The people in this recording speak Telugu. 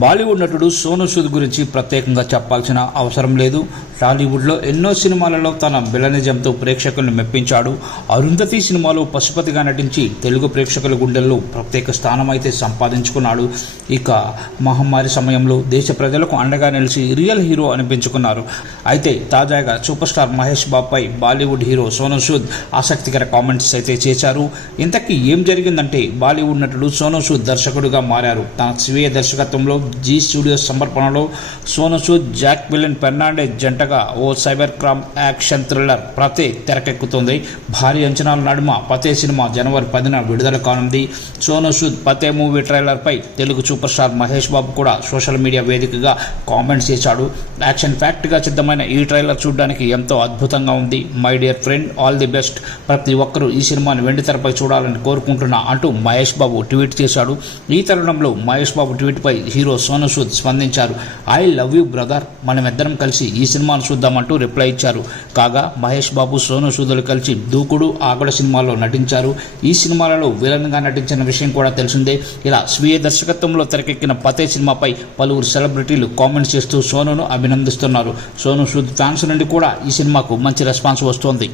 బాలీవుడ్ నటుడు సోనూ సూద్ గురించి ప్రత్యేకంగా చెప్పాల్సిన అవసరం లేదు. టాలీవుడ్లో ఎన్నో సినిమాలలో తన విలనిజంతో ప్రేక్షకులను మెప్పించాడు. అరుంధతి సినిమాలో పశుపతిగా నటించి తెలుగు ప్రేక్షకుల గుండెల్లో ప్రత్యేక స్థానం అయితే సంపాదించుకున్నాడు. ఇక మహమ్మారి సమయంలో దేశ ప్రజలకు అండగా నిలిచి రియల్ హీరో అనిపించుకున్నారు. అయితే తాజాగా సూపర్ స్టార్ మహేష్ బాబుపై బాలీవుడ్ హీరో సోనూ సూద్ ఆసక్తికర కామెంట్స్ అయితే చేశారు. ఇంతకీ ఏం జరిగిందంటే, బాలీవుడ్ నటుడు సోనూ సూద్ దర్శకుడిగా మారారు. తన స్వీయ దర్శకత్వంలో జీ స్టూడియోస్ సమర్పణలో సోనూ సూద్, జాక్ విలన్ ఫెర్నాండెజ్ జంటగా ఓ cyber crime action thriller Fateh తెరకెక్కుతుంది. భారీ అంచనాల నడుమ పతే సినిమా జనవరి 10న విడుదల కానుంది. సోనూ సూద్ పతే మూవీ ట్రైలర్పై తెలుగు సూపర్ స్టార్ మహేష్ బాబు కూడా సోషల్ మీడియా వేదికగా కామెంట్స్ చేశాడు. యాక్షన్ ఫ్యాక్ట్గా సిద్ధమైన ఈ ట్రైలర్ చూడడానికి ఎంతో అద్భుతంగా ఉంది. My dear friend, all the best. ప్రతి ఒక్కరూ ఈ సినిమాని వెండితెరపై చూడాలని కోరుకుంటున్నా అంటూ మహేష్ బాబు ట్వీట్ చేశాడు. ఈ తరుణంలో మహేష్ బాబు ట్వీట్పై హీరో సోనూ సూద్ స్పందించారు. ఐ లవ్ యూ బ్రదర్, మనమిద్దరం కలిసి ఈ సినిమాను చూద్దామంటూ రిప్లై ఇచ్చారు. కాగా మహేష్ బాబు, సోనూ సూదులు కలిసి దూకుడు, ఆగడ సినిమాల్లో నటించారు. ఈ సినిమాలలో విలన్గా నటించిన విషయం కూడా తెలిసిందే. ఇలా స్వీయ దర్శకత్వంలో తెరకెక్కిన పతే సినిమాపై పలువురు సెలబ్రిటీలు కామెంట్స్ చేస్తూ సోనూను అభినందిస్తున్నారు. సోనూ సూద్ ఫ్యాన్స్ నుండి కూడా ఈ సినిమాకు మంచి రెస్పాన్స్ వస్తోంది.